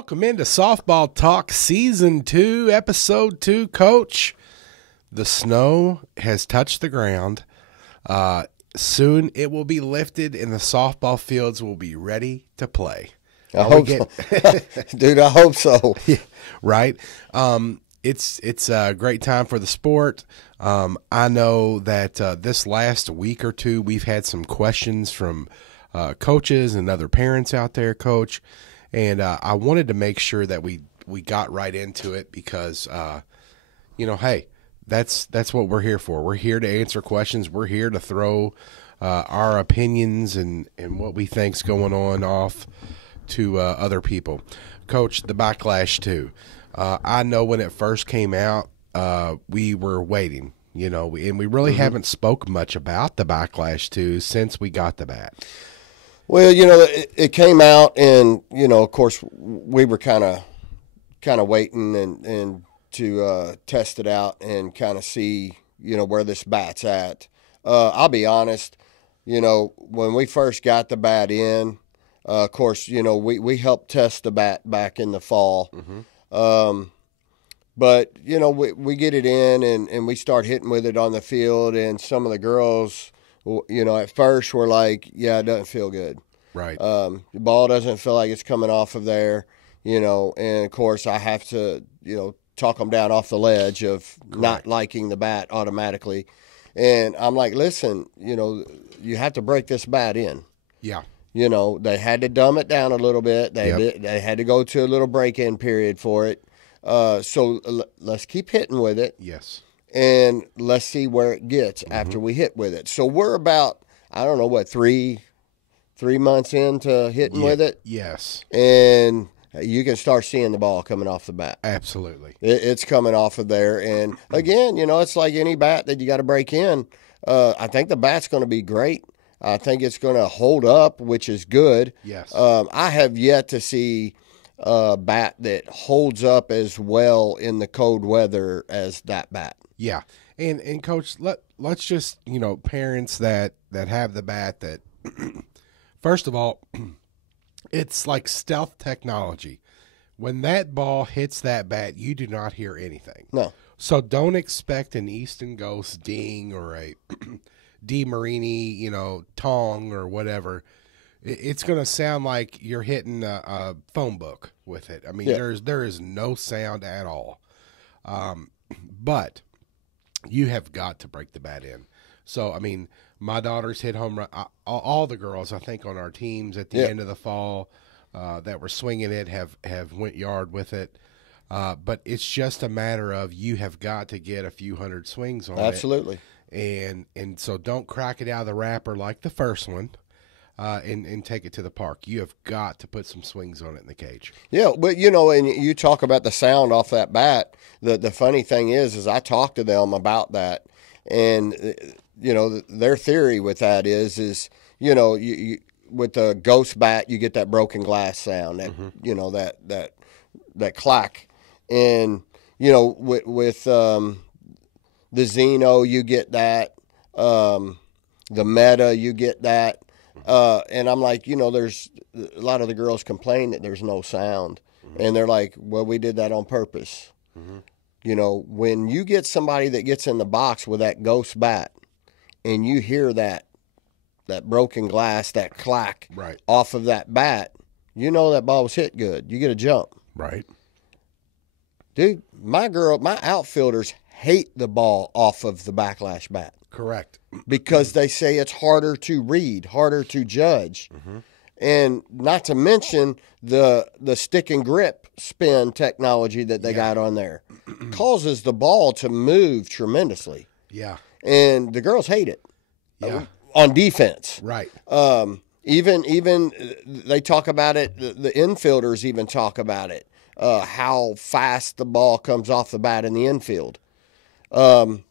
Welcome into Softball Talk Season 2, Episode 2. Coach, the snow has touched the ground. Soon it will be lifted and the softball fields will be ready to play. I hope so. Dude, I hope so. Right? It's a great time for the sport. I know that this last week or two we've had some questions from coaches and other parents out there, Coach. And I wanted to make sure that we got right into it because, hey, that's what we're here for. We're here to answer questions. We're here to throw our opinions and what we think's going on off to other people. Coach, the Backlash 2. I know when it first came out, we were waiting, and we really haven't spoke much about the Backlash 2 since we got the bat. Well, it came out, and of course, we were kind of waiting and to test it out and kind of see where this bat's at. I'll be honest, when we first got the bat in, of course, we helped test the bat back in the fall. But we get it in and we start hitting with it on the field, and some of the girls, at first were like, yeah, it doesn't feel good. Right. The ball doesn't feel like it's coming off of there, and of course I have to, talk them down off the ledge of not liking the bat automatically. And I'm like, listen, you have to break this bat in. Yeah. They had to dumb it down a little bit. They had to go to a little break-in period for it. So let's keep hitting with it. Yes. And let's see where it gets after we hit with it. So we're about, I don't know, what, three months into hitting with it? Yes. And you can start seeing the ball coming off the bat. Absolutely. It's coming off of there. And, again, it's like any bat that you got to break in. I think the bat's going to be great. I think it's going to hold up, which is good. Yes. I have yet to see a bat that holds up as well in the cold weather as that bat. Yeah. And Coach, let's just, parents that have the bat that first of all, it's like stealth technology. When that ball hits that bat, you do not hear anything. No. So don't expect an Easton Ghost ding or a D. Marini, tong or whatever. It's going to sound like you're hitting a phone book with it. I mean, there is no sound at all. But you have got to break the bat in. So, I mean, my daughters hit home run. All the girls, I think, on our teams at the end of the fall that were swinging it have went yard with it. But it's just a matter of you have got to get a few hundred swings on it. Absolutely. And so don't crack it out of the wrapper like the first one and take it to the park. You have got to put some swings on it in the cage. Yeah, but, and you talk about the sound off that bat. The funny thing is I talked to them about that. And, their theory with that is you with the ghost bat, you get that broken glass sound, that that clack. And, with the Xeno, you get that. The Meta, you get that. And I'm like, there's a lot of the girls complain that there's no sound. And they're like, well, we did that on purpose. When you get somebody that gets in the box with that ghost bat and you hear that broken glass, that clack off of that bat, that ball was hit good. You get a jump. Right. Dude, my outfielders hate the ball off of the Backlash bat. Correct. Because they say it's harder to read, harder to judge. And not to mention the stick and grip spin technology that they got on there causes the ball to move tremendously. Yeah. And the girls hate it. Yeah. On defense. Right. Even they talk about it, the infielders even talk about it, how fast the ball comes off the bat in the infield. And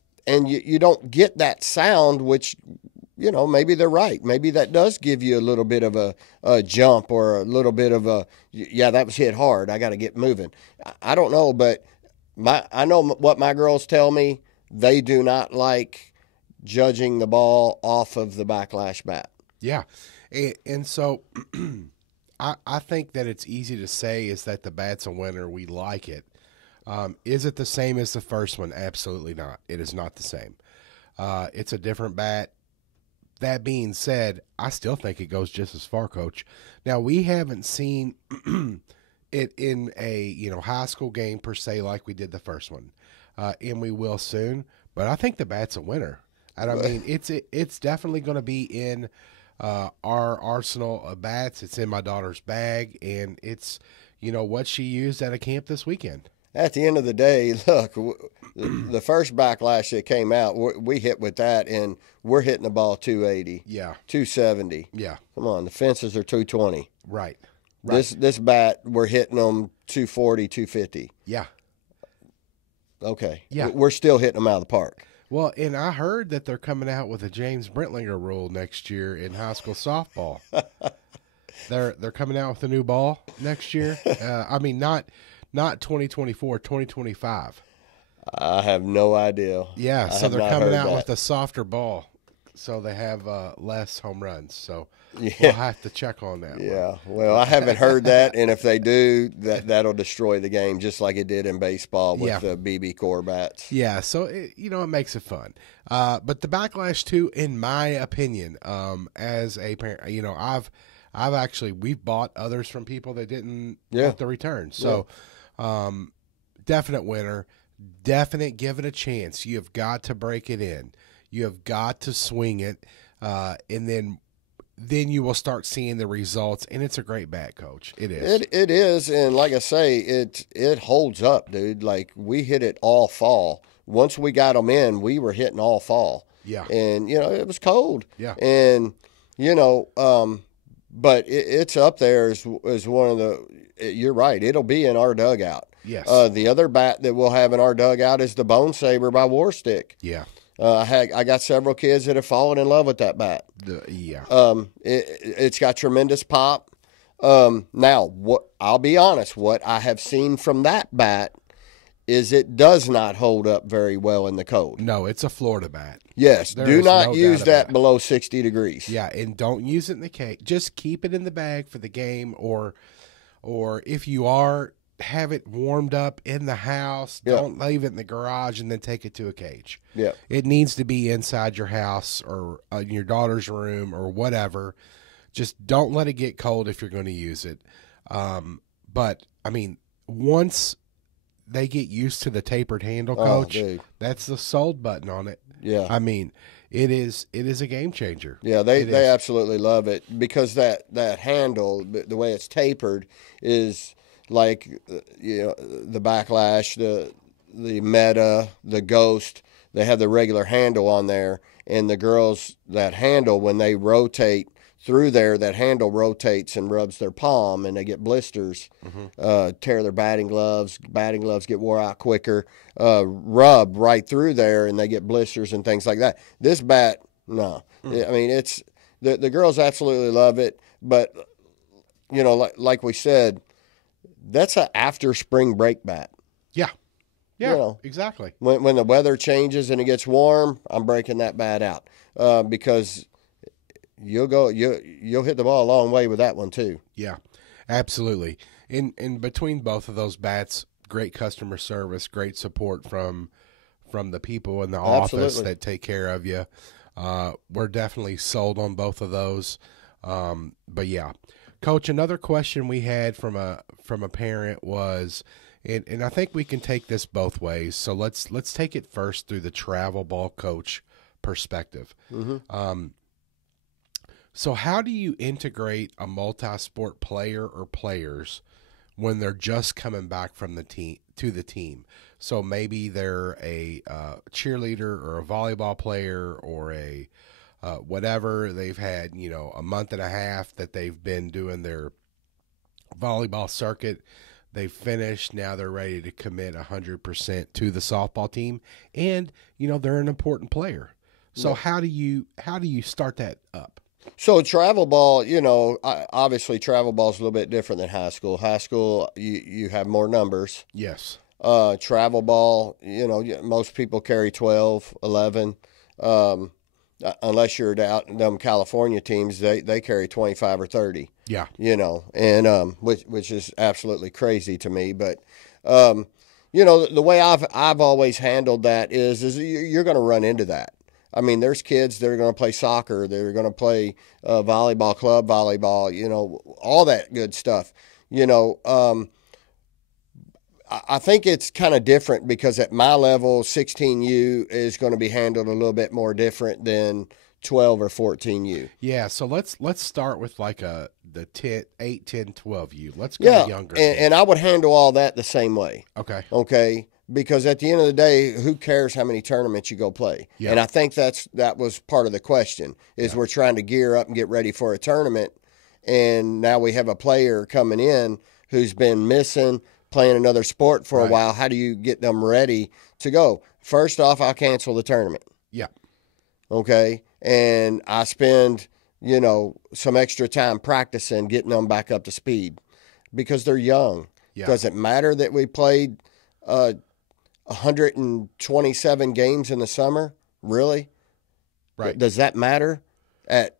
you don't get that sound, which, maybe they're right. Maybe that does give you a little bit of a jump or a little bit of that was hit hard. I got to get moving. I don't know, but I know what my girls tell me. They do not like judging the ball off of the Backlash bat. Yeah. And so I think that it's easy to say is that the bat's a winner. We like it. Is it the same as the first one? Absolutely not. It is not the same. It's a different bat. That being said, I still think it goes just as far, Coach. Now, we haven't seen it in a high school game per se like we did the first one, and we will soon. But I think the bat's a winner. And I mean, it's definitely going to be in our arsenal of bats. It's in my daughter's bag, and it's what she used at a camp this weekend. At the end of the day, look, the first backlash that came out, we hit with that, and we're hitting the ball 280. Yeah. 270. Yeah. Come on, the fences are 220. Right. This bat, we're hitting them 240, 250. Yeah. Okay. Yeah. We're still hitting them out of the park. Well, and I heard that they're coming out with a James Brentlinger rule next year in high school softball. They're coming out with a new ball next year. I mean, not 2024, 2025. I have no idea. Yeah, so they're coming out with a softer ball, so they have less home runs. So we'll have to check on that. Yeah, well, I haven't heard that, and if they do, that'll destroy the game just like it did in baseball with the BB core bats. Yeah, so it makes it fun. But the backlash too, in my opinion, as a parent, we've bought others from people that didn't want the return. So definite winner. Definite give it a chance. You have got to break it in. You have got to swing it, and then you will start seeing the results. And it's a great bat, Coach. It is. It is, and like I say, it holds up, dude. Like we hit it all fall. Once we got them in, we were hitting all fall. Yeah, and it was cold. Yeah, and but it's up there as one of the. You're right. It'll be in our dugout. Yes. The other bat that we'll have in our dugout is the Bone Saber by Warstick. Yeah. I got several kids that have fallen in love with that bat. It's got tremendous pop. Now, I'll be honest. What I have seen from that bat is it does not hold up very well in the cold. No, it's a Florida bat. Yes. Do not use that below 60 degrees. Yeah, and don't use it in the cage. Just keep it in the bag for the game, or if you are, have it warmed up in the house. Don't leave it in the garage and then take it to a cage. Yeah, it needs to be inside your house or in your daughter's room or whatever. Just don't let it get cold if you're going to use it. But I mean, once they get used to the tapered handle, Coach, that's the sold button on it. Yeah, I mean, it is a game changer. Yeah, they absolutely love it because that handle, the way it's tapered, is like the backlash, the meta, the ghost. They have the regular handle on there, and the girls, that handle, when they rotate through there, that handle rotates and rubs their palm, and they get blisters, tear their batting gloves get wore out quicker, rub right through there, and they get blisters and things like that. This bat, no. I mean, it's the girls absolutely love it, but, like we said, that's an after spring break bat. Yeah. Yeah, exactly. When the weather changes and it gets warm, I'm breaking that bat out because you'll hit the ball a long way with that one too. Yeah, absolutely. In between both of those bats, great customer service, great support from the people in the office that take care of you. We're definitely sold on both of those. But yeah, Coach, another question we had from a parent was, and I think we can take this both ways. So let's take it first through the travel ball coach perspective. So how do you integrate a multi-sport player or players when they're just coming back from the team? So maybe they're a cheerleader or a volleyball player or a whatever. They've had, a month and a half that they've been doing their volleyball circuit. They've finished. Now they're ready to commit 100% to the softball team, and they're an important player. So how do you start that up? So travel ball, obviously travel ball is a little bit different than high school. High school, you have more numbers. Yes. Travel ball, most people carry 12, 11. unless you're out in them California teams, they carry 25 or 30. Yeah. And which is absolutely crazy to me. But the way I've always handled that is you're going to run into that. I mean, there's kids that are going to play soccer, they're going to play volleyball, club volleyball, all that good stuff. I think it's kind of different because at my level, 16U is going to be handled a little bit more different than 12 or 14U. Yeah, so let's start with like the 10, 8, 10, 12U. Let's go younger. And I would handle all that the same way. Okay. Because at the end of the day, who cares how many tournaments you go play? Yeah. And I think that was part of the question is we're trying to gear up and get ready for a tournament, and now we have a player coming in who's been missing, playing another sport for a while. How do you get them ready to go? First off, I'll cancel the tournament. Yeah. Okay. And I spend, some extra time practicing, getting them back up to speed because they're young. Yeah. Does it matter that we played 127 games in the summer? Really? Right. Does that matter at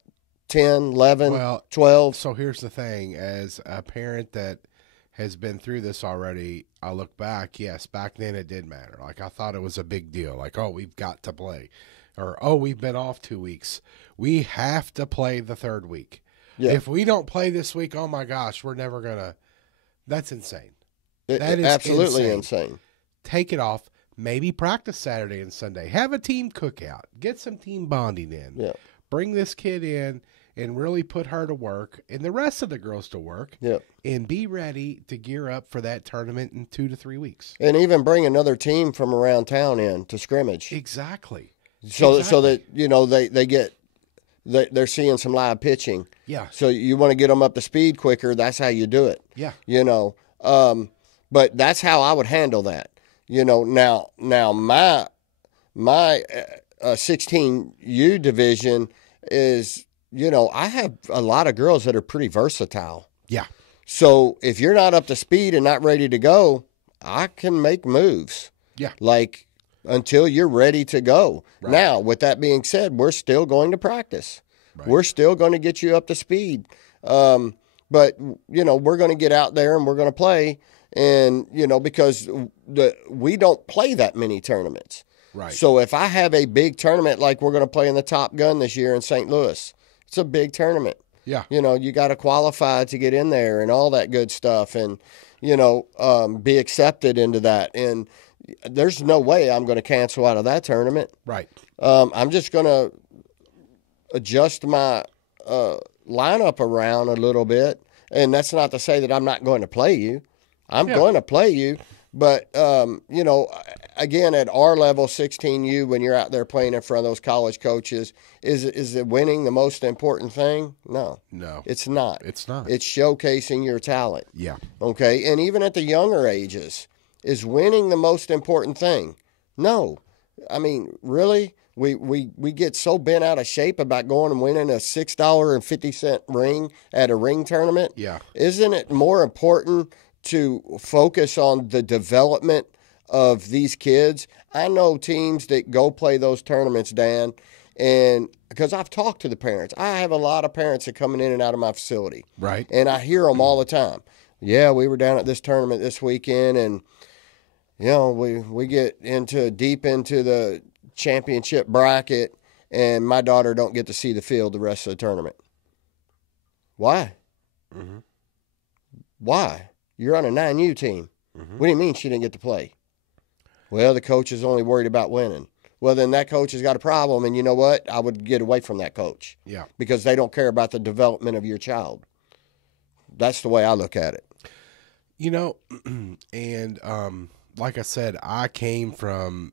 10, 11, 12? So here's the thing. As a parent that has been through this already, I look back, yes, back then it did matter. Like, I thought it was a big deal. Like, oh, we've got to play. Or, oh, we've been off 2 weeks. We have to play the third week. Yeah. If we don't play this week, oh, my gosh, we're never going to. That's insane. That is absolutely insane. Take it off. Maybe practice Saturday and Sunday. Have a team cookout. Get some team bonding in. Yeah. Bring this kid in and really put her to work and the rest of the girls to work. Yep. And be ready to gear up for that tournament in 2 to 3 weeks. And even bring another team from around town in to scrimmage. Exactly. So that, they're seeing some live pitching. Yeah. So you want to get them up to speed quicker. That's how you do it. Yeah. But that's how I would handle that. Now my 16U division is, I have a lot of girls that are pretty versatile. Yeah. So if you're not up to speed and not ready to go, I can make moves. Yeah. Like until you're ready to go. Right. Now, with that being said, we're still going to practice. Right. We're still going to get you up to speed. But, we're going to get out there and we're going to play. And, because we don't play that many tournaments. Right. So if I have a big tournament like we're going to play in the Top Gun this year in St. Louis, it's a big tournament. Yeah. You got to qualify to get in there and all that good stuff and, be accepted into that. And there's no way I'm going to cancel out of that tournament. Right. I'm just going to adjust my lineup around a little bit. And that's not to say that I'm not going to play you. I'm going to play you. But, again, at our level, 16U, when you're out there playing in front of those college coaches, is it winning the most important thing? No. It's not. It's not. It's showcasing your talent. Yeah. Okay? And even at the younger ages, is winning the most important thing? No. I mean, really? We get so bent out of shape about going and winning a $6.50 ring at a ring tournament. Yeah. Isn't it more important to focus on the development of these kids? I know teams that go play those tournaments, Dan, and because I've talked to the parents. I have a lot of parents that coming in and out of my facility. Right. And I hear them all the time. Yeah, we were down at this tournament this weekend, and we get deep into the championship bracket, and my daughter don't get to see the field the rest of the tournament. Why? Mm-hmm. Why? You're on a 9U team. Mm-hmm. What do you mean she didn't get to play? Well, the coach is only worried about winning. Well, then that coach has got a problem, and you know what? I would get away from that coach. Yeah. Because they don't care about the development of your child. That's the way I look at it. And like I said, I came from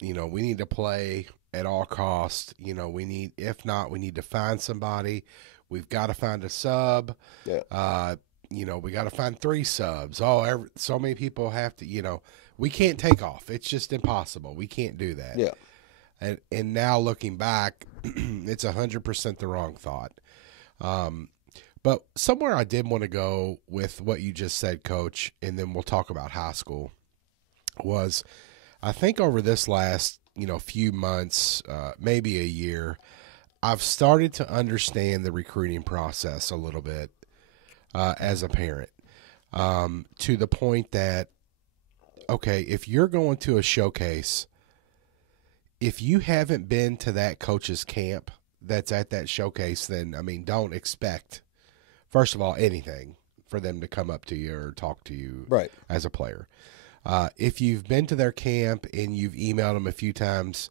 we need to play at all costs. If not, we need to find somebody. We've got to find a sub. Yeah. We got to find 3 subs. So many people have to, we can't take off. It's just impossible. We can't do that. Yeah. And now looking back, it's 100% the wrong thought. But somewhere I did want to go with what you just said, Coach, and then we'll talk about high school, was I think over this last few months, maybe a year, I've started to understand the recruiting process a little bit as a parent, to the point that, okay, if you're going to a showcase, if you haven't been to that coach's camp that's at that showcase, then, don't expect, first of all, anything for them to come up to you or talk to you as a player. If you've been to their camp and you've emailed them a few times,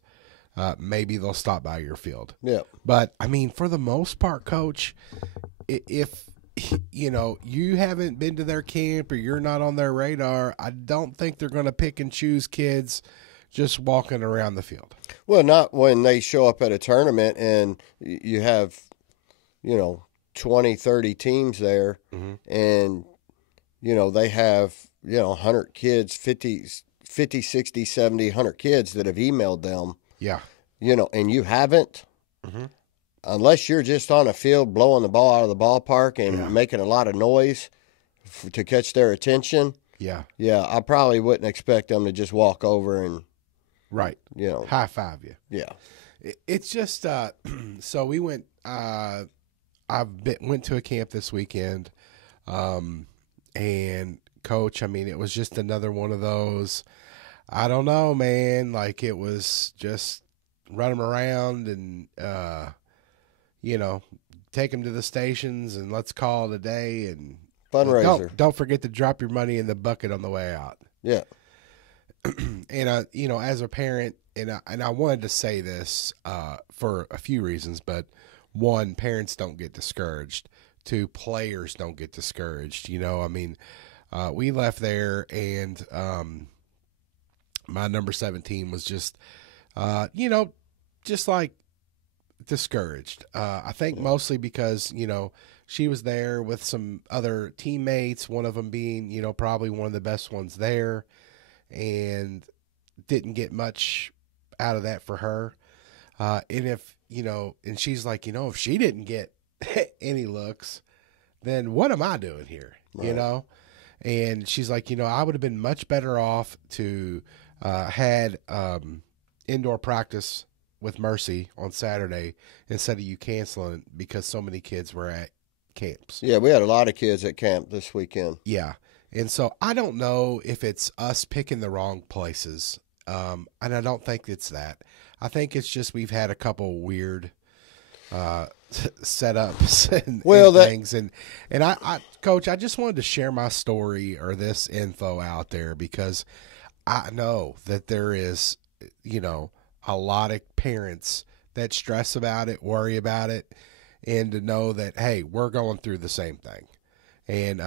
maybe they'll stop by your field. Yeah. But, for the most part, Coach, if you haven't been to their camp or you're not on their radar, I don't think they're going to pick and choose kids just walking around the field. Well, not when they show up at a tournament and you have, 20, 30 teams there, and, they have, 100 kids, 50, 60, 70, 100 kids that have emailed them. Yeah. And you haven't, unless you're just on a field blowing the ball out of the ballpark and making a lot of noise to catch their attention. Yeah. Yeah, I probably wouldn't expect them to just walk over and, high five you. Yeah. It's just, so we went, went to a camp this weekend, and Coach, it was just another one of those, I don't know, man, like it was just run them around and, take them to the stations and let's call it a day. And fundraiser. Don't forget to drop your money in the bucket on the way out. Yeah. And as a parent, and I wanted to say this for a few reasons, but one, parents don't get discouraged. Two, players don't get discouraged. We left there, and my number 17 was just, just like discouraged. I think mostly because she was there with some other teammates. One of them being probably one of the best ones there. And didn't get much out of that for her. And if, and she's like, if she didn't get any looks, then what am I doing here? Right. And she's like, I would have been much better off to had indoor practice with Mercy on Saturday instead of you canceling because so many kids were at camps. Yeah, we had a lot of kids at camp this weekend. Yeah. And so I don't know if it's us picking the wrong places, and I don't think it's that. I think it's just we've had a couple weird setups and things. And I, Coach, I just wanted to share my story or this info out there because I know that there is, a lot of parents that stress about it, worry about it, and to know that, hey, we're going through the same thing. And,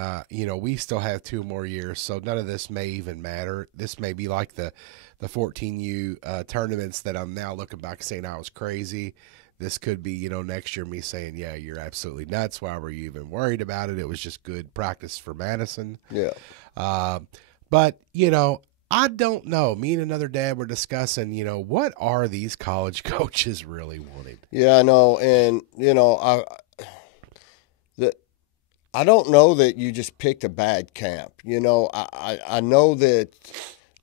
we still have 2 more years, so none of this may even matter. This may be like the 14U tournaments that I'm now looking back saying I was crazy. This could be, next year me saying, yeah, you're absolutely nuts. Why were you even worried about it? It was just good practice for Madison. Yeah. But, I don't know. Me and another dad were discussing, what are these college coaches really wanting? Yeah, I know. And, I don't know that you just picked a bad camp. I know that,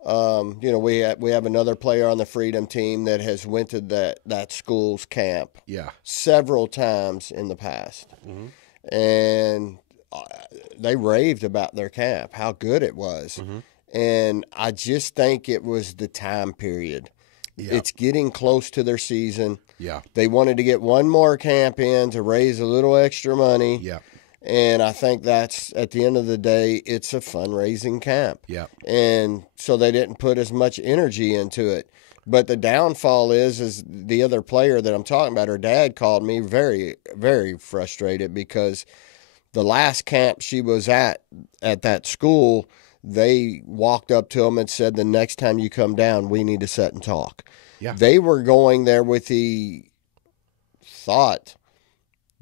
we have another player on the Freedom team that has went to that school's camp several times in the past. Mm-hmm. And they raved about their camp, how good it was. Mm-hmm. And I just think it was the time period. Yep. It's getting close to their season. Yeah. They wanted to get one more camp in to raise a little extra money. Yeah. And I think that's, at the end of the day, it's a fundraising camp. Yeah. And so they didn't put as much energy into it. But the downfall is the other player that I'm talking about, her dad called me very, very frustrated because the last camp she was at that school, they walked up to him and said, the next time you come down, we need to sit and talk. Yeah. They were going there with the thought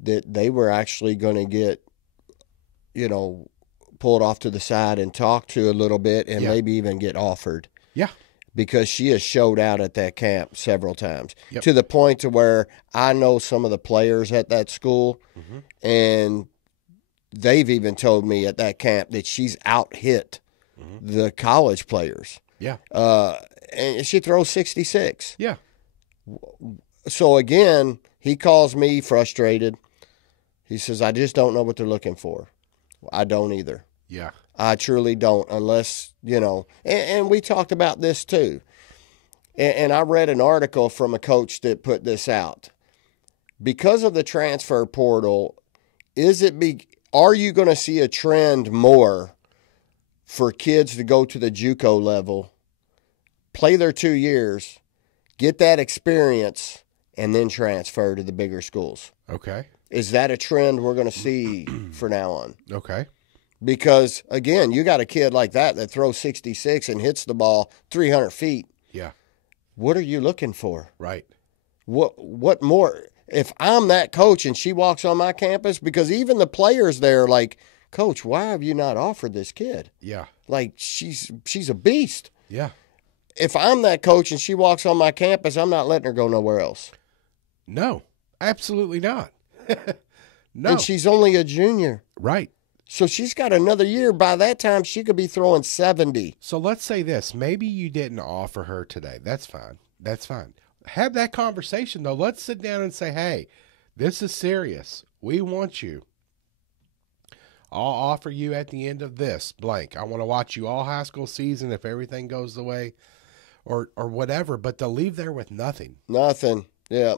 that they were actually going to get, pulled off to the side and talked to a little bit and maybe even get offered. Yeah. Because she has showed out at that camp several times to the point to where I know some of the players at that school, and they've even told me at that camp that she's out hit the college players. Yeah. and she throws 66. Yeah. So again, he calls me frustrated. He says, I just don't know what they're looking for. I don't either. Yeah. I truly don't, unless, and we talked about this too. And I read an article from a coach that put this out. Because of the transfer portal, are you going to see a trend more for kids to go to the JUCO level, play their 2 years, get that experience, and then transfer to the bigger schools? Okay. Is that a trend we're going to see from now on? Okay. Because, again, you got a kid like that throws 66 and hits the ball 300 feet. Yeah. What are you looking for? Right. What more? If I'm that coach and she walks on my campus, because even the players there are like, Coach, why have you not offered this kid? Yeah. Like, she's a beast. Yeah. If I'm that coach and she walks on my campus, I'm not letting her go nowhere else. No, absolutely not. No. And she's only a junior. Right. So she's got another year. By that time, she could be throwing 70. So let's say this. Maybe you didn't offer her today. That's fine. That's fine. Have that conversation, though. Let's sit down and say, hey, this is serious. We want you. I'll offer you at the end of this blank. I want to watch you all high school season if everything goes the way or whatever, but to leave there with nothing. Nothing. Yeah.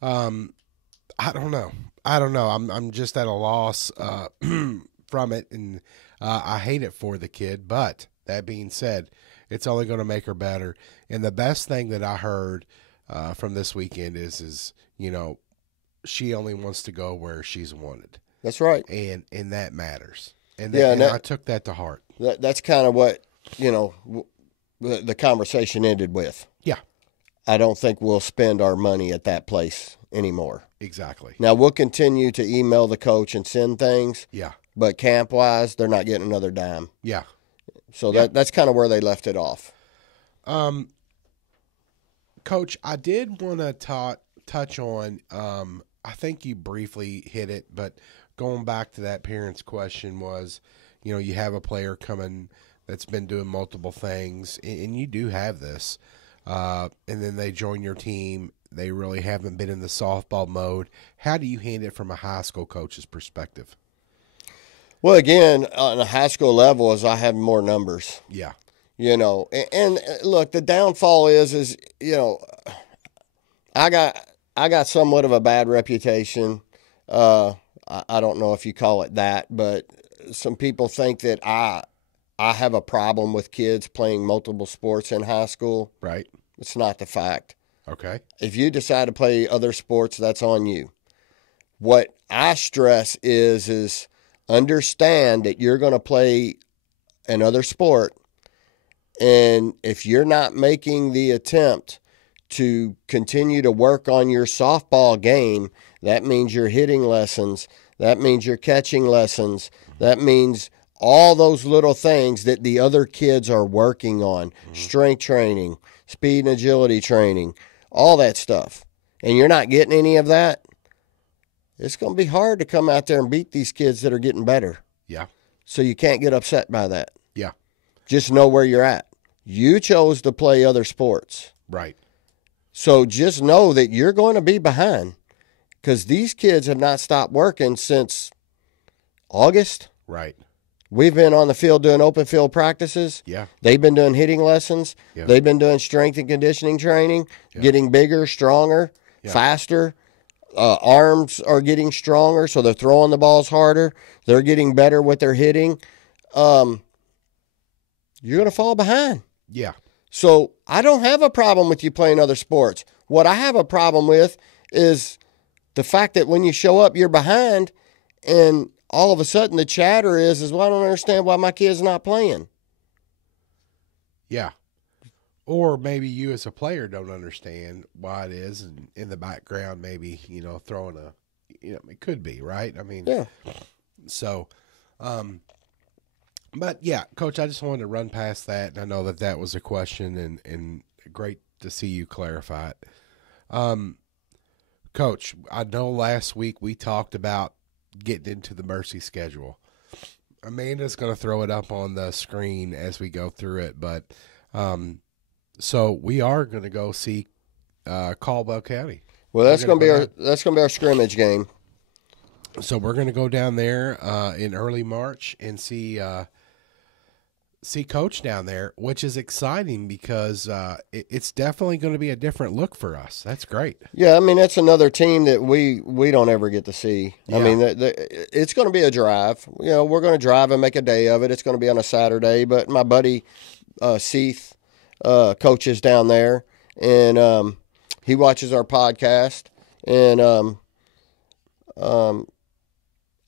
I don't know. I'm just at a loss from it, and I hate it for the kid. But that being said, it's only going to make her better. And the best thing that I heard from this weekend is she only wants to go where she's wanted. That's right. And that matters. And I took that to heart. That's kind of what the conversation ended with. Yeah. I don't think we'll spend our money at that place anymore. Exactly. Now, we'll continue to email the coach and send things. Yeah. But camp-wise, they're not getting another dime. Yeah. So that's kind of where they left it off. Coach, I did want to touch on, I think you briefly hit it, but going back to that parent's question was, you have a player coming that's been doing multiple things, and you do have this, and then they join your team. They really haven't been in the softball mode. How do you handle it from a high school coach's perspective? Well, again, on a high school level, as I have more numbers. Yeah. And look, the downfall is I got somewhat of a bad reputation. I don't know if you call it that, but some people think that I have a problem with kids playing multiple sports in high school. Right. It's not the fact. Okay. If you decide to play other sports, that's on you. What I stress is understand that you're going to play another sport, and if you're not making the attempt to continue to work on your softball game, that means your hitting lessons, that means your catching lessons, that means all those little things that the other kids are working on, strength training, speed and agility training, all that stuff, and you're not getting any of that, it's going to be hard to come out there and beat these kids that are getting better. Yeah. So you can't get upset by that. Yeah. Just know where you're at. You chose to play other sports. Right. So just know that you're going to be behind, because these kids have not stopped working since August. Right. We've been on the field doing open field practices. Yeah. They've been doing hitting lessons. Yeah. They've been doing strength and conditioning training, getting bigger, stronger, faster. Arms are getting stronger, so they're throwing the balls harder. They're getting better with their hitting. You're going to fall behind. Yeah. So I don't have a problem with you playing other sports. What I have a problem with is the fact that when you show up, you're behind, and all of a sudden the chatter is, well, I don't understand why my kid's not playing. Yeah. Or maybe you as a player don't understand why it is, and in the background maybe, throwing it could be, right? I mean, yeah. So, but yeah, Coach, I just wanted to run past that, and I know that was a question, and great to see you clarify it. Coach, I know last week we talked about getting into the Mercy schedule. Amanda's going to throw it up on the screen as we go through it, but So we are going to go see Caldwell County. Well, that's going to be our scrimmage game. So we're going to go down there in early March and see Coach down there, which is exciting because it's definitely going to be a different look for us. That's great. Yeah, I mean, that's another team that we don't ever get to see. Yeah. I mean, it's going to be a drive. We're going to drive and make a day of it. It's going to be on a Saturday, but my buddy Seath coaches down there, and he watches our podcast, and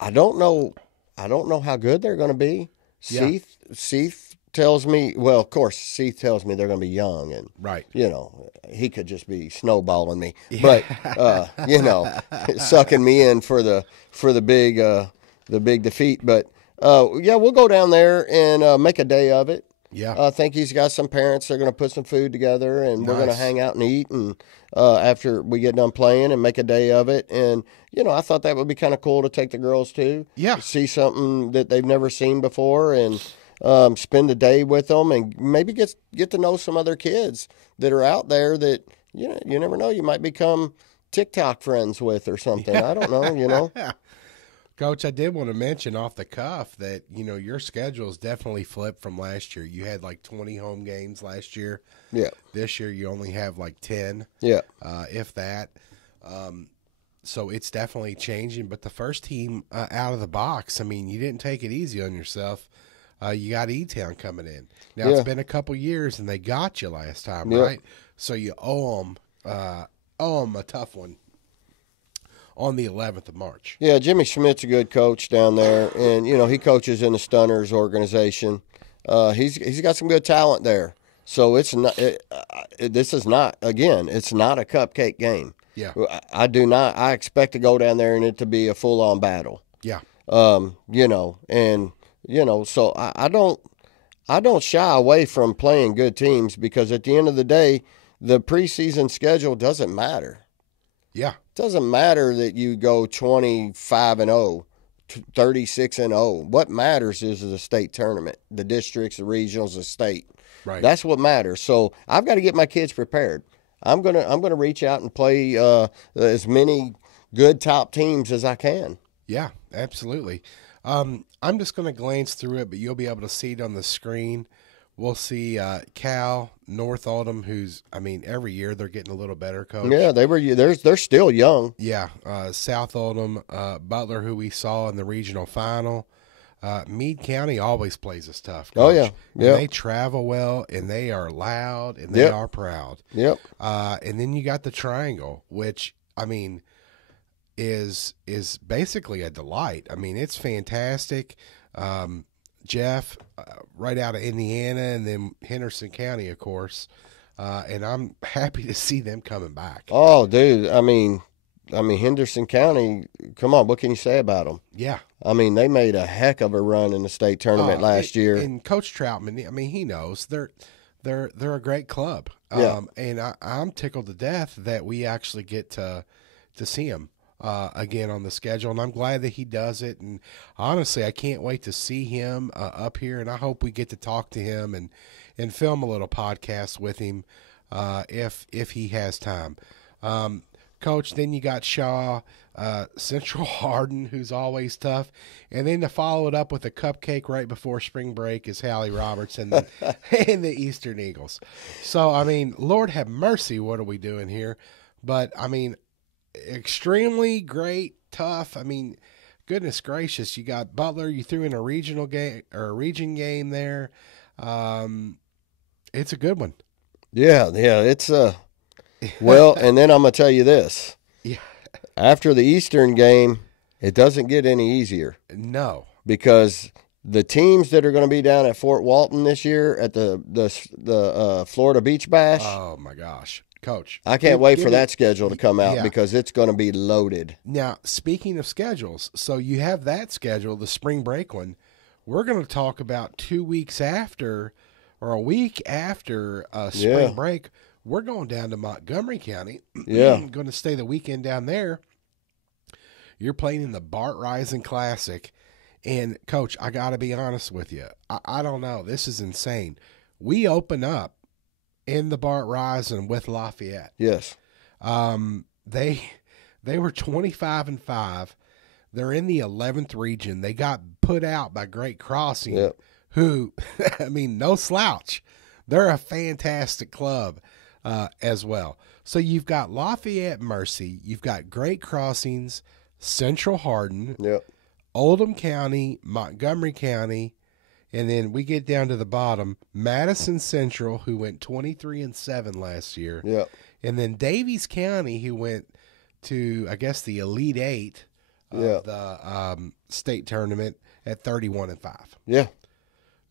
I don't know how good they're going to be. Yeah. Seath tells me, well, of course, Seath tells me they're going to be young, and right. He could just be snowballing me, but sucking me in for the big defeat. But we'll go down there and make a day of it. Yeah, I think he's got some parents that are going to put some food together, and we're going to hang out and eat, and after we get done playing and make a day of it. And I thought that would be kind of cool to take the girls to. Yeah, see something that they've never seen before, and spend the day with them, and maybe get to know some other kids that are out there that you never know, you might become TikTok friends with or something. Yeah. I don't know. Coach, I did want to mention off the cuff that, your schedule's definitely flipped from last year. You had like 20 home games last year. Yeah. This year you only have like 10. Yeah. If that. So it's definitely changing. But the first team out of the box, I mean, you didn't take it easy on yourself. You got E-Town coming in. Now, It's been a couple years, and they got you last time, right? So you owe them a tough one on the 11th of March. Yeah, Jimmy Schmidt's a good coach down there, and he coaches in the Stunners organization. He's got some good talent there. So it's not. This is not, again. It's not a cupcake game. Yeah, I expect to go down there and it to be a full on battle. Yeah. So I don't shy away from playing good teams, because at the end of the day, the preseason schedule doesn't matter. Yeah. It doesn't matter that you go 25-0, 36-0. What matters is the state tournament, the districts, the regionals, the state. Right. That's what matters. So I've got to get my kids prepared. I'm gonna reach out and play as many good top teams as I can. Yeah, absolutely. I'm just going to glance through it, but you'll be able to see it on the screen. We'll see Cal, North Oldham, who's, every year they're getting a little better, Coach. Yeah, they're still young. Yeah, South Oldham, Butler, who we saw in the regional final. Meade County always plays us tough, Coach. Oh, yeah. And they travel well, and they are loud, and they are proud. Yep. And then you got the Triangle, which, is basically a delight. It's fantastic. Jeff, right out of Indiana, and then Henderson County, of course. And I'm happy to see them coming back. Oh, dude. Henderson County, come on, what can you say about them? Yeah. They made a heck of a run in the state tournament last year. And Coach Troutman, he knows they're a great club. Yeah. And I'm tickled to death that we actually get to see him again on the schedule, and I'm glad that he does it. And honestly, I can't wait to see him up here, and I hope we get to talk to him and film a little podcast with him if he has time. Coach, then you got Shaw, Central Hardin, who's always tough, and then to follow it up with a cupcake right before spring break is Hallie Roberts and the Eastern Eagles. So, Lord have mercy, what are we doing here? But, extremely great, tough. Goodness gracious, you got Butler. You threw in a regional game or a region game there. It's a good one. Yeah, it's well, and then I'm gonna tell you this. Yeah. After the Eastern game, it doesn't get any easier. No, because the teams that are going to be down at Fort Walton this year at the Florida Beach Bash. Oh my gosh. Coach, I can't wait for that schedule to come out because it's going to be loaded. Now, speaking of schedules, so you have that schedule, the spring break one. We're going to talk about 2 weeks after or a week after spring break. We're going down to Montgomery County. Yeah. Going to stay the weekend down there. You're playing in the Bart Rising Classic. And, Coach, I got to be honest with you. I don't know. This is insane. we open up in the Bart Rising with Lafayette. Yes. They were 25-5. They're in the 11th region. They got put out by Great Crossing, Yep. who, I mean, no slouch. They're a fantastic club as well. So you've got Lafayette Mercy, you've got Great Crossings, Central Hardin, Yep. Oldham County, Montgomery County, and then we get down to the bottom, Madison Central, who went 23-7 last year. Yep. And then Davies County, who went to, I guess, the Elite Eight of the state tournament at 31-5. Yeah.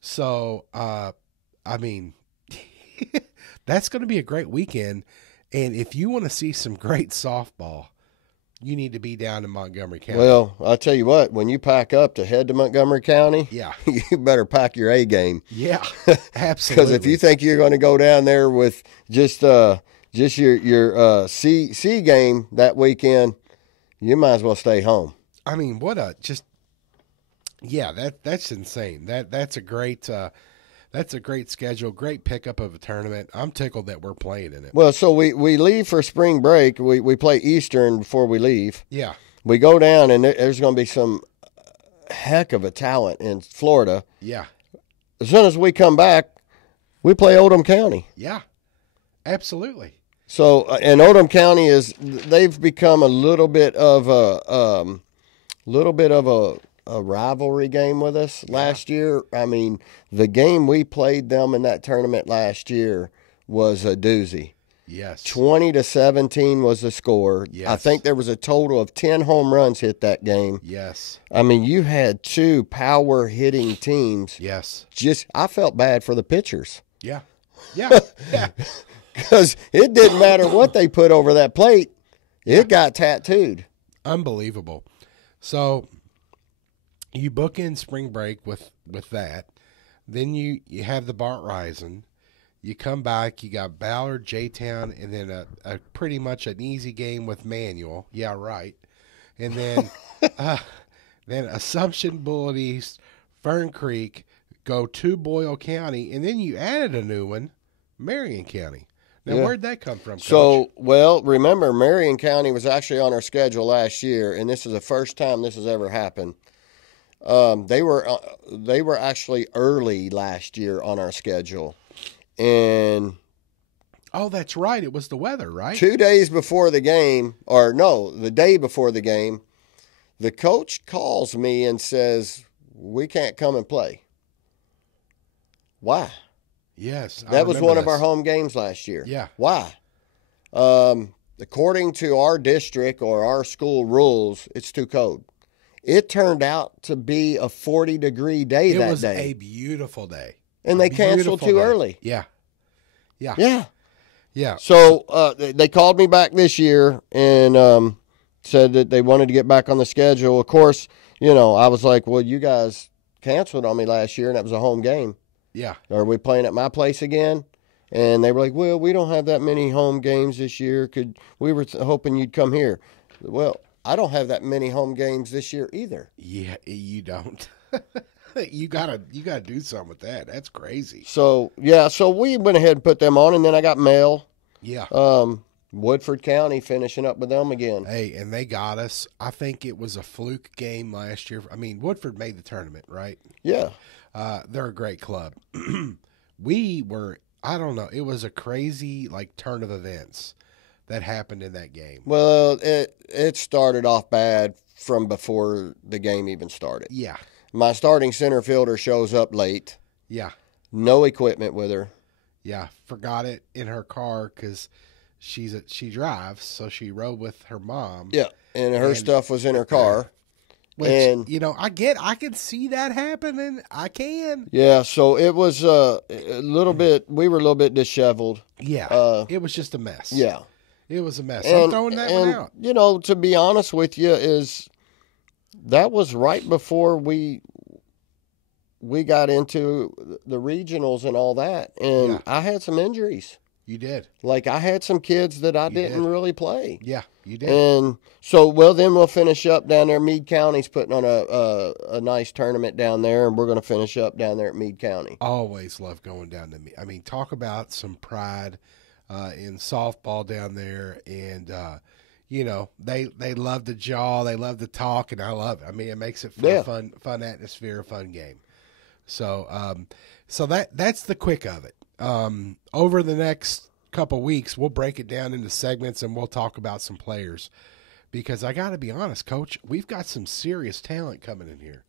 So, I mean, that's going to be a great weekend. And if you want to see some great softball, you need to be down in Montgomery County. Well, I'll tell you what, when you pack up to head to Montgomery County, yeah, you better pack your A game. Yeah, absolutely. Because if you think you're going to go down there with just your C game that weekend, you might as well stay home. I mean, that's insane. That's a great schedule, great pickup of a tournament. I'm tickled that we're playing in it. Well, so we leave for spring break. We play Eastern before we leave. Yeah. We go down, and there's going to be some heck of a talent in Florida. Yeah. As soon as we come back, we play Oldham County. Yeah, absolutely. So, and Oldham County they've become a little bit of a rivalry game with us last year. I mean, the game we played them in that tournament last year was a doozy. Yes. 20-17 was the score. Yes. I think there was a total of 10 home runs hit that game. Yes. I mean, you had two power hitting teams. Yes. I felt bad for the pitchers. Yeah. Yeah. Yeah. Because it didn't matter what they put over that plate. It got tattooed. Unbelievable. So you book in spring break with that. Then you have the Bart Rising. You come back, you got Ballard, J-Town, and then a pretty much an easy game with Manual. Yeah, right. And then then Assumption, Bullet East, Fern Creek, go to Boyle County, and then you added a new one, Marion County. Now, where'd that come from, Coach? So, well, remember, Marion County was actually on our schedule last year, and this is the first time this has ever happened. They were actually early last year on our schedule. And oh, that's right. It was the weather, right? 2 days before the game, or no, the day before the game, the coach calls me and says, "We can't come and play." Why? Yes. That was one of our home games last year. Yeah. Why? According to our district or our school rules, it's too cold. It turned out to be a 40-degree day that day. It was a beautiful day. And they canceled too early. Yeah. Yeah. Yeah. Yeah. So they called me back this year and said that they wanted to get back on the schedule. Of course, I was like, well, you guys canceled on me last year, and that was a home game. Yeah. Are we playing at my place again? And they were like, well, we don't have that many home games this year. We were hoping you'd come here. Well, I don't have that many home games this year either. Yeah, you don't. You gotta do something with that. That's crazy. So we went ahead and put them on, and then I got mail. Yeah. Woodford County finishing up with them again. Hey, and they got us. I think it was a fluke game last year. I mean, Woodford made the tournament, right? Yeah. They're a great club. I don't know. It was a crazy turn of events that happened in that game. Well, it started off bad from before the game even started. Yeah. My starting center fielder shows up late. Yeah. No equipment with her. Yeah. Forgot it in her car because she drives, so she rode with her mom. Yeah. And her stuff was in her car. Which, I can see that happening. I can. Yeah, so it was a little bit, we were a little bit disheveled. Yeah, it was just a mess. Yeah. It was a mess. I'm throwing that one out. To be honest with you, that was right before we got into the regionals and all that, and I had some injuries. You did. Like, I had some kids that I didn't really play. Yeah, you did. And so, well, then we'll finish up down there. Meade County's putting on a nice tournament down there, and we're going to finish up down there at Meade County. Always love going down to Meade. I mean, talk about some pride in softball down there. And, you know, they love to jaw. They love to talk, and I love it. I mean, it makes it for a fun atmosphere, a fun game. So so that's the quick of it. Over the next couple weeks, we'll break it down into segments, and we'll talk about some players. Because I got to be honest, Coach, we've got some serious talent coming in here.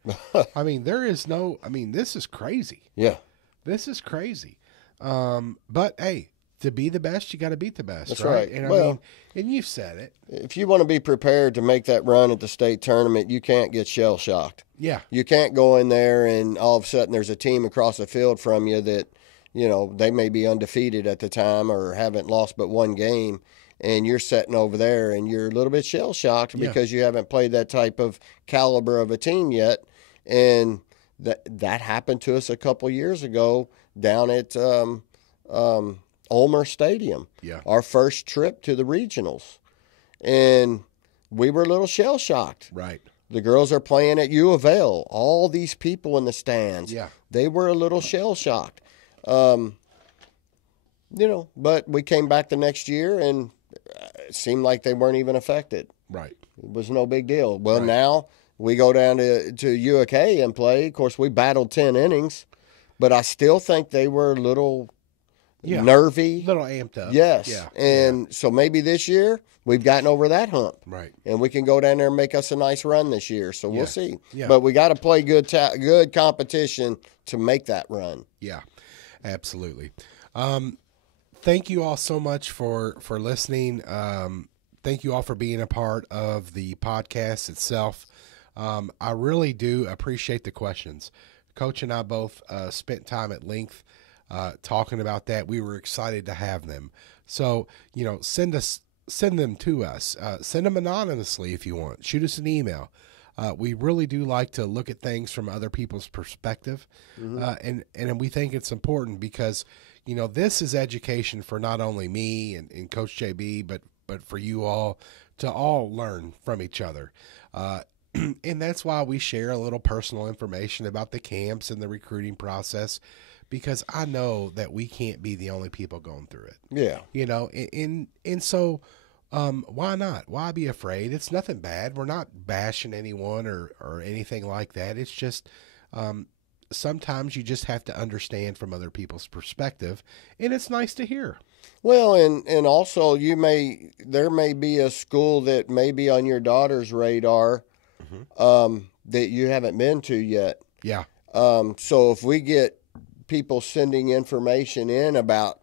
I mean, this is crazy. Yeah. This is crazy. But, hey, to be the best, you got to beat the best. That's right. And I mean, and you've said it. If you want to be prepared to make that run at the state tournament, you can't get shell-shocked. Yeah. You can't go in there and all of a sudden there's a team across the field from you that, you know, they may be undefeated at the time or haven't lost but one game, and you're sitting over there and you're a little bit shell-shocked because you haven't played that type of caliber of a team yet. And that happened to us a couple years ago down at Ulmer Stadium. Yeah. Our first trip to the regionals. And we were a little shell-shocked. Right. The girls are playing at U of L. All these people in the stands. Yeah. They were a little shell-shocked. You know, but we came back the next year, and it seemed like they weren't even affected. Right. It was no big deal. Well, now we go down to UAK and play. Of course, we battled 10 innings, but I still think they were a little nervy. A little amped up. Yes. Yeah. And so maybe this year we've gotten over that hump. Right. And we can go down there and make us a nice run this year. So we'll see. Yeah. But we got to play good competition to make that run. Yeah, absolutely. Thank you all so much for listening. Thank you all for being a part of the podcast itself. I really do appreciate the questions. Coach and I both spent time at length talking about that. We were excited to have them. So, you know, send them to us. Send them anonymously if you want. Shoot us an email. We really do like to look at things from other people's perspective. And we think it's important because, you know, this is education for not only me and Coach JB, but for you all to all learn from each other. And that's why we share a little personal information about the camps and the recruiting process, because I know that we can't be the only people going through it. Yeah. You know, and so why not? Why be afraid? It's nothing bad. We're not bashing anyone or anything like that. It's just sometimes you just have to understand from other people's perspective, and it's nice to hear. Well, and also there may be a school that may be on your daughter's radar that you haven't been to yet. Yeah. So if we get people sending information in about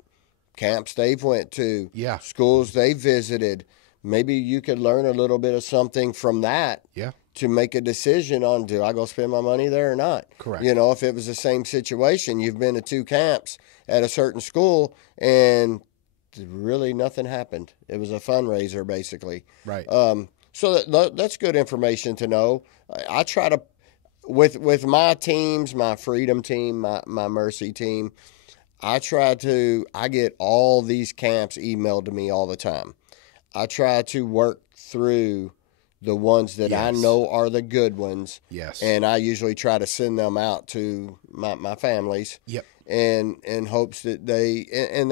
camps they've went to, schools they visited, maybe you could learn a little bit of something from that. Yeah. To make a decision on, do I go spend my money there or not? Correct. You know, if it was the same situation, you've been to 2 camps at a certain school and really nothing happened. It was a fundraiser, basically. Right. So that's good information to know. I try to, with my teams, my Freedom team, my Mercy team, I get all these camps emailed to me all the time. I try to work through the ones that I know are the good ones. Yes. And I usually try to send them out to my families. Yep. In hopes that they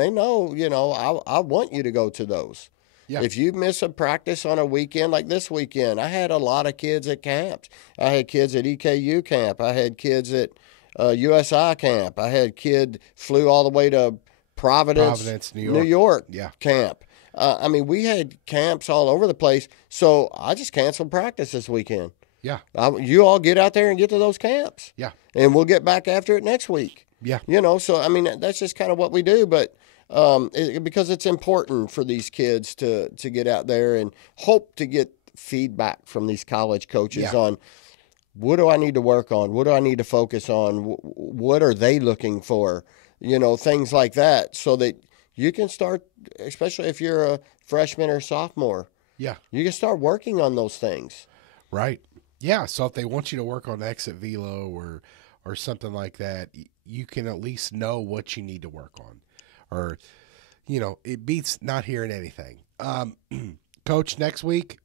know, you know, I want you to go to those. Yeah. If you miss a practice on a weekend like this weekend, I had a lot of kids at camps. I had kids at EKU camp. I had kids at USI camp. I had kid flew all the way to Providence, New York camp. I mean, we had camps all over the place, so I just canceled practice this weekend. Yeah. You all get out there and get to those camps. Yeah. And we'll get back after it next week. Yeah. You know, so, I mean, that's just kind of what we do, but because it's important for these kids to get out there and hope to get feedback from these college coaches on what do I need to work on? What do I need to focus on? What are they looking for? You know, things like that, so that you can start, especially if you're a freshman or sophomore. Yeah. You can start working on those things. Right. Yeah. So if they want you to work on exit velo or something like that, you can at least know what you need to work on. Or, it beats not hearing anything. Coach, next week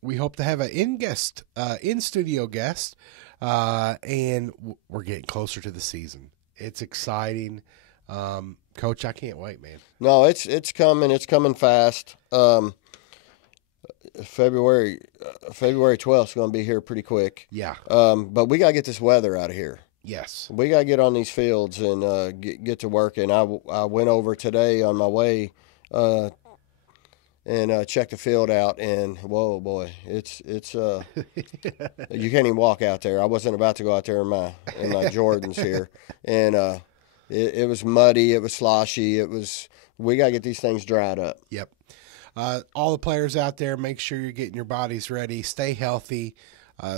we hope to have an in-studio guest, and we're getting closer to the season. It's exciting. Coach, I can't wait, man. No, it's coming. It's coming fast. February 12th is going to be here pretty quick. Yeah. But we got to get this weather out of here. Yes. We got to get on these fields and get to work. And I went over today on my way and checked the field out. And whoa, boy, it's you can't even walk out there. I wasn't about to go out there in my Jordans here, and it was muddy. It was sloshy. We got to get these things dried up. Yep. All the players out there, make sure you're getting your bodies ready. Stay healthy.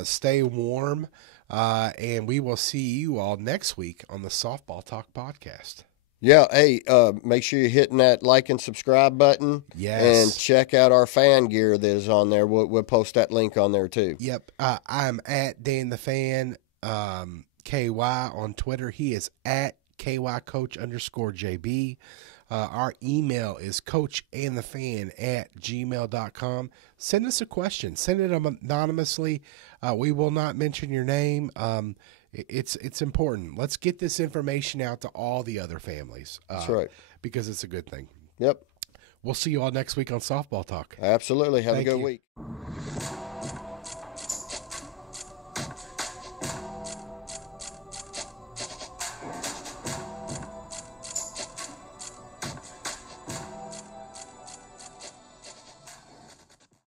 Stay warm. And we will see you all next week on the Softball Talk podcast. Yeah. Hey, make sure you're hitting that like and subscribe button. Yes. And check out our fan gear that is on there. We'll post that link on there too. Yep. I'm at DantheFanKY on Twitter. He is at KYCoach_JB. Our email is coachandthefan@gmail.com. Send us a question. Send it anonymously. We will not mention your name. It's important. Let's get this information out to all the other families. That's right. Because it's a good thing. Yep. We'll see you all next week on Softball Talk. Absolutely. Have Thank a good you. week.